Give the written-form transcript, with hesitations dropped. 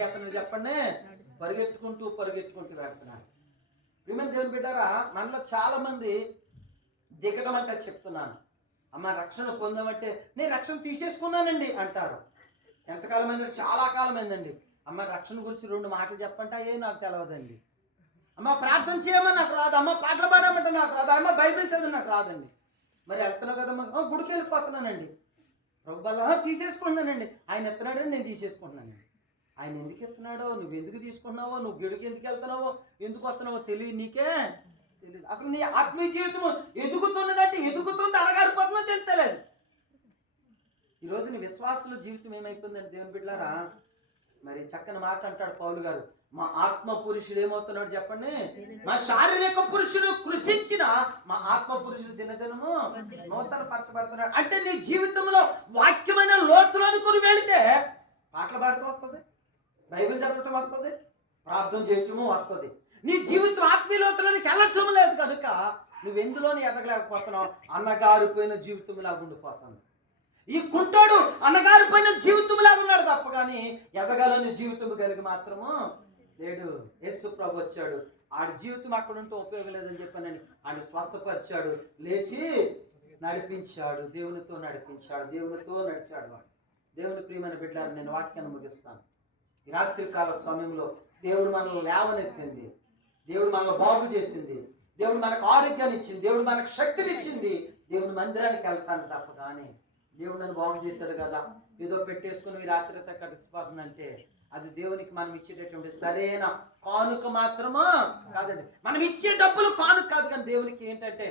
చేస్తున్నాడు చెప్పండి? పరిగెత్తుకుంటూ వెళ్తున్నాడు. ప్రియమైన దేవుని బిడ్డారా, మనలో చాలా మంది దిగడం అంటే చెప్తున్నాను, అమ్మ రక్షణ పొందామంటే నేను రక్షణ తీసేసుకున్నానండి అంటారు. ఎంతకాలం అయిందండి? చాలా కాలం అయిందండి. అమ్మ రక్షణ గురించి 2 మాటలు చెప్పంటే అయ్యే నాకు తెలియదండి. అమ్మ ప్రార్థన చేయమని నాకు రాదు, అమ్మ పాటలు పాడమంటే నాకు రాదు, అమ్మ బైబిల్ చదివి నాకు రాదండి. మరి వెళ్తున్నావు కదమ్మా, గుడికి వెళ్ళిపోతున్నానండి. ప్రభు బల్ల తీసేసుకుంటున్నానండి. ఆయన ఎత్తున్నాడని నేను తీసేసుకుంటున్నానండి. ఆయన ఎందుకు ఎత్తున్నాడో, నువ్వు ఎందుకు తీసుకున్నావో, నువ్వు గిడికి ఎందుకు వెళ్తున్నావో, ఎందుకు వస్తున్నావో తెలియదు, నీకే తెలియదు. అసలు నీ ఆత్మీయ జీవితం ఎదుగుతున్నదంటే ఎదుగుతుంది, అడగారిపోతుందో తెలుస్తలేదు. ఈరోజు నీ విశ్వాసుల జీవితం ఏమైపోయిందండి దేవుని బిడ్డలారా? మరి చక్కని మాట అంటాడు పౌలు గారు, మా ఆత్మ పురుషుడు ఏమవుతున్నాడు చెప్పండి? మా శారీరక పురుషుడు కృషించిన మా ఆత్మ పురుషుడు దినదినము నూతన పరచబడుతున్నాడు. అంటే నీ జీవితంలో వాక్యమైన లోతులోని కొని వెళితే పాటలు పాడుతూ వస్తుంది, బైబిల్ చదవటం వస్తుంది, ప్రార్థన చేయటము వస్తుంది. నీ జీవితం ఆత్మీయ లోతులోనికి వెళ్ళటం లేదు కనుక నువ్వెందులోని ఎదగలేకపోతున్నావు, అన్నగారిపోయిన జీవితం లాగా ఉండిపోతున్నావు. ఈ కుంటోడు అన్నగారిపోయిన జీవితం లాగా ఉన్నాడు తప్ప కానీ ఎదగాలని జీవితం కలిగి మాత్రము లేడు. యేసు ప్రభు వచ్చాడు, ఆడి జీవితం అక్కడ ఉంటే ఉపయోగం లేదని చెప్పానని ఆయన స్వస్థపరిచాడు, లేచి నడిపించాడు, దేవునితో నడిపించాడు, దేవునితో నడిచాడు వాడు. దేవుని ప్రియమైన బిడ్డలు, నేను వాక్యాన్ని ముగిస్తాను. ఈ రాత్రి కాల సమయంలో దేవుడు మనల్ని లేవనెత్తింది, దేవుడు మనల్ని బాగు చేసింది, దేవుడు మనకు ఆరోగ్యాన్ని ఇచ్చింది, దేవుడు మనకు శక్తిని ఇచ్చింది. దేవుని మందిరానికి వెళ్తాను తప్ప కానీ దేవుడు నన్ను బాగు చేశాడు కదా ఏదో పెట్టేసుకుని ఈ రాత్రితో కలిసిపోతుందంటే అది దేవునికి మనం ఇచ్చేటటువంటి సరైన కానుక మాత్రమా కాదండి. మనం ఇచ్చే డబ్బులు కానుక కాదు, కానీ దేవునికి ఏంటంటే